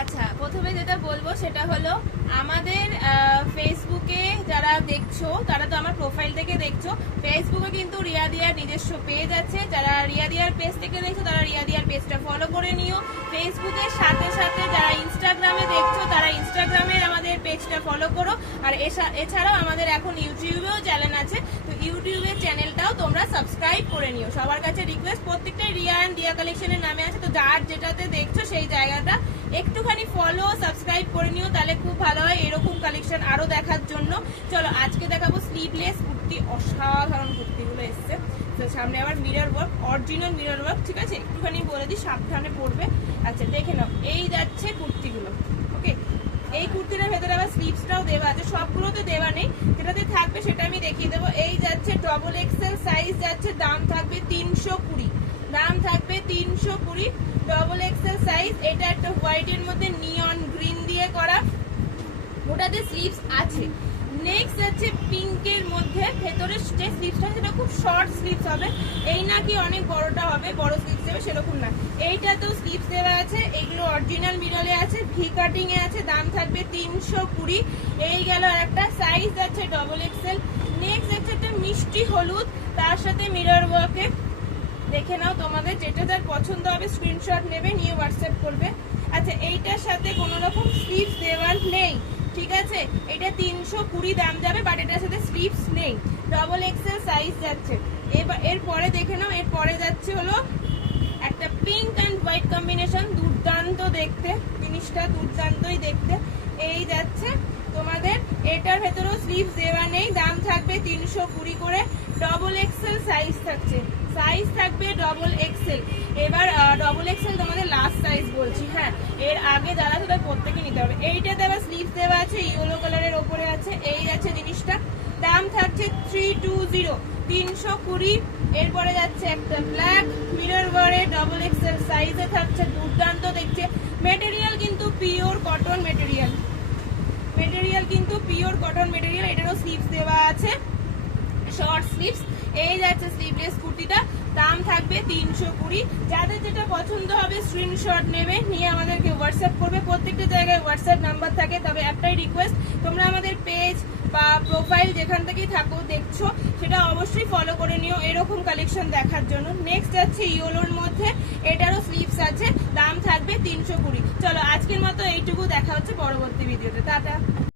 আচ্ছা, প্রথমে যেটা বলবো সেটা হলো আমাদের ফেসবুকে যারা দেখছো তারা তো আমার প্রোফাইল থেকে দেখছো। ফেসবুকে কিন্তু রিয়া দিয়ার নিজস্ব পেজ আছে। যারা রিয়া দিয়ার পেজ থেকে দেখছো তারা রিয়া দিয়ার পেজটা ফলো করে নিও। ফেসবুকের সাথে সাথে যারা ইনস্টাগ্রামে দেখছো তারা ইনস্টাগ্রামের আমাদের পেজটা ফলো করো। আর এছাড়াও আমাদের এখন ইউটিউবেও চ্যানেল আছে, তো ইউটিউবের চ্যানেলটাও তোমরা সাবস্ক্রাইব করে নিও। সবার কাছে রিকোয়েস্ট, প্রত্যেকটাই রিয়া অ্যান্ড দিয়া কালেকশনের নামে আছে, তো যার যেটাতে দেখছো সেই জায়গাটা একটুখানি ফলো সাবস্ক্রাইব করে নিও, তাহলে খুব ভালো হয় এরকম কালেকশন আরো দেখার জন্য। চলো আজকে দেখাবো স্লিভলেস কুর্তি। অসাধারণ কুর্তিগুলো এসছে। তো সামনে আবার mirror work, original mirror work, ঠিক আছে? একটুখানি বলে দিই, সাবধানে পড়বে। আচ্ছা দেখে নাও, এই যাচ্ছে কুর্তিগুলো। ওকে, এই কুর্তিটার ভেতরে আবার স্লিভসটাও দেওয়া আছে, সবগুলোতে দেওয়া নেই, যেটাতে থাকবে সেটা আমি দেখিয়ে দেবো। এই যাচ্ছে ডবল এক্সেল সাইজ যাচ্ছে, দাম থাকবে 320, দাম থাকবে 320, ডবল এক্সেল সাইজ। এটা একটা হোয়াইটের মধ্যে নিয়ন গ্রিন দিয়ে করা, ওটাতে স্লিভস আছে। নেক্সট যাচ্ছে পিঙ্কের মধ্যে, ভেতরে যে স্লিভসটা সেটা খুব শর্ট স্লিভস হবে, এই না কি অনেক বড়টা হবে, বড় স্লিভস দেবে সেরকম না। এইটাতেও স্লিভস দেওয়া আছে, এইগুলো অরিজিনাল মিররে আছে, ভি কাটিং এ আছে, দাম থাকবে 320। এই গেল আর একটা সাইজ যাচ্ছে ডবল এক্সেল। নেক্সট যাচ্ছে একটা মিষ্টি হলুদ, তার সাথে মিরর ওয়ার্কে। দেখে নাও, তোমাদের যেটা যার পছন্দ হবে স্ক্রিনশট নেবে, নিয়ে হোয়াটসঅ্যাপ করবে। আচ্ছা, এইটার সাথে কোনো রকম স্লিভস দেওয়ার নেই, ঠিক আছে? এটা 320 দাম যাবে, বাট এটার সাথে স্লিভস নেই, ডবল এক্সেল সাইজ যাচ্ছে। এবার এরপরে দেখে নাও, এরপরে যাচ্ছে হলো একটা পিঙ্ক অ্যান্ড হোয়াইট কম্বিনেশন, দুর্দান্ত দেখতে জিনিসটা, দুর্দান্তই দেখতে। এই যাচ্ছে তোমাদের, এটার ভেতরেও স্লিভস দেওয়া নেই, দাম থাকবে 320 করে, ডবল এক্সেল সাইজ থাকছে, সাইজ থাকবে ডবল এক্সেল। এবার ডবল এক্সেল তোমাদের লাস্ট সাইজ বলছি, হ্যাঁ, এর আগে যারা সেটা প্রত্যেকে নিতে হবে। এইটাতে আবার স্লিভস দেওয়া আছে, ইয়েলো কালারের ওপরে আছে। এই যাচ্ছে জিনিসটা, দাম থাকছে 320, 320। এরপরে যাচ্ছে একটা ব্ল্যাক মিরর ওয়ারে, ডবল এক্সেল সাইজে থাকছে, দুর্দান্ত দেখছে। মেটেরিয়াল কিন্তু পিওর কটন মেটেরিয়াল, মেটেরিয়াল কিন্তু পিওর কটন মেটেরিয়াল। এটারও স্লিভস দেওয়া আছে, শর্ট স্লিভস। এই যাচ্ছে স্লিভলেস কুর্তিটা, দাম থাকবে 320। যাদের যেটা পছন্দ হবে স্ক্রিনশট নেবে, নিয়ে আমাদেরকে হোয়াটসঅ্যাপ করবে। প্রত্যেকটা জায়গায় হোয়াটসঅ্যাপ নাম্বার থাকে, তবে একটাই রিকোয়েস্ট, তোমরা আমাদের পেজ বা প্রোফাইল যেখান থেকেই থাকো দেখছো সেটা অবশ্যই ফলো করে নিও এরকম কালেকশন দেখার জন্য। নেক্সট যাচ্ছে ইয়েলোর মধ্যে, এটারও স্লিভস আছে, দাম থাকবে 320। চলো আজকের মতো এইটুকু, দেখা হচ্ছে পরবর্তী ভিডিওতে, টাটা।